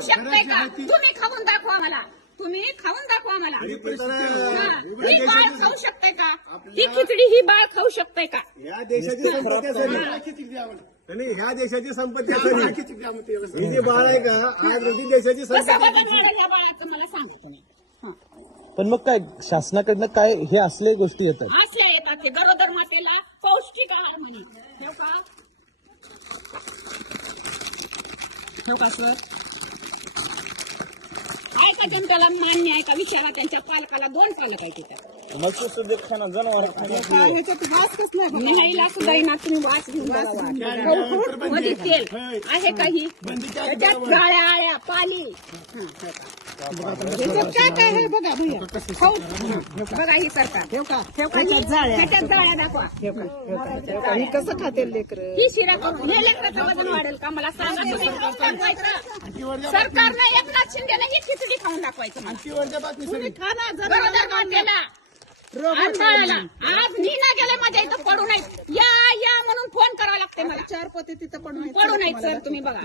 खाऊ शकताय का? तुम्ही खाऊन दाखवा मला. तुम्ही खाऊन दाखवा मला. हा. बाळ खाऊ शकताय का? ही खिचडी ही बाळ खाऊ शकताय का? या देशाची संपत्ती असेल. आणि ह्या देशाची संपत्ती असेल. ही जी बाळ आहे का आज रोजी देशाची संपत्ती बाळाचं मला सांगा तुम्ही. हा. पण मग काय शासनाकडनं काय हे असले गोष्टी येतात? असे येतात ते. गरोदर मातेला पौष्टिक आहार म्हणून. ठेव का? ठेव का सर? त्याला मान्य आहे का? विचारा त्यांच्या पालकाला दोन पालक आहे तिथं. न्यायला सुद्धा येणार तुम्ही वास घेऊन बघा. वास. मध्ये तेल आहे काही. त्याच्यात आळ्या पाली हा, काय काय आहे बघा भैया. खाऊ. बघा ही सरकार. ठेव का? ठेव का? ही? ह्याच्यात जाळ्या दाखवा. का? कसं खाते लेकर? ही शिरा करून हे लेकराचं वजन वाढेल का? मला सांगा तुम्ही. खाऊन दाखवायचं सरकारनं एकनाथ शिंदेला ही खिचडी खाऊन दाखवायचं मला. तुम्ही खा ना जरा आज चार पोते तिथं पडून आहेत. पडू नाही सर तुम्ही बघा.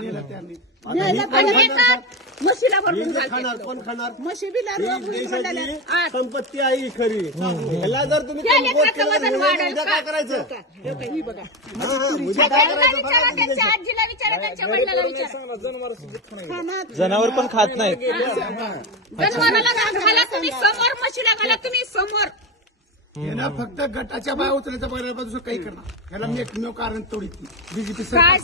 आणि येतात. म्हशीला भरपूर खाणार घालतात कोण खाणार? म्हशी बिला रोग पडलेले आहेत. देशाची संपत्ती आहे ही खरी. ह्याला जर तुम्ही या कमकुवत लेकराचं केलं, वजन उद्या वाढेल उद्या का? काय करायचं? हे ही बघा. हा, हा, उद्या काय त्यांना करायचं? विचारा बघा त्यांच्या आजीला विचारा त्यांच्या वडिलाला विचारा. खा ना जनावर पण खात नाहीत. जनावराला घाला तुम्ही समोर म्हशीला घाला तुम्ही समोर. फक्त गटाच्या बाय उचलायच्या बघायला दुसरं काही करणार. याला मी एकमेव कारण तोडीत बीजेपी काय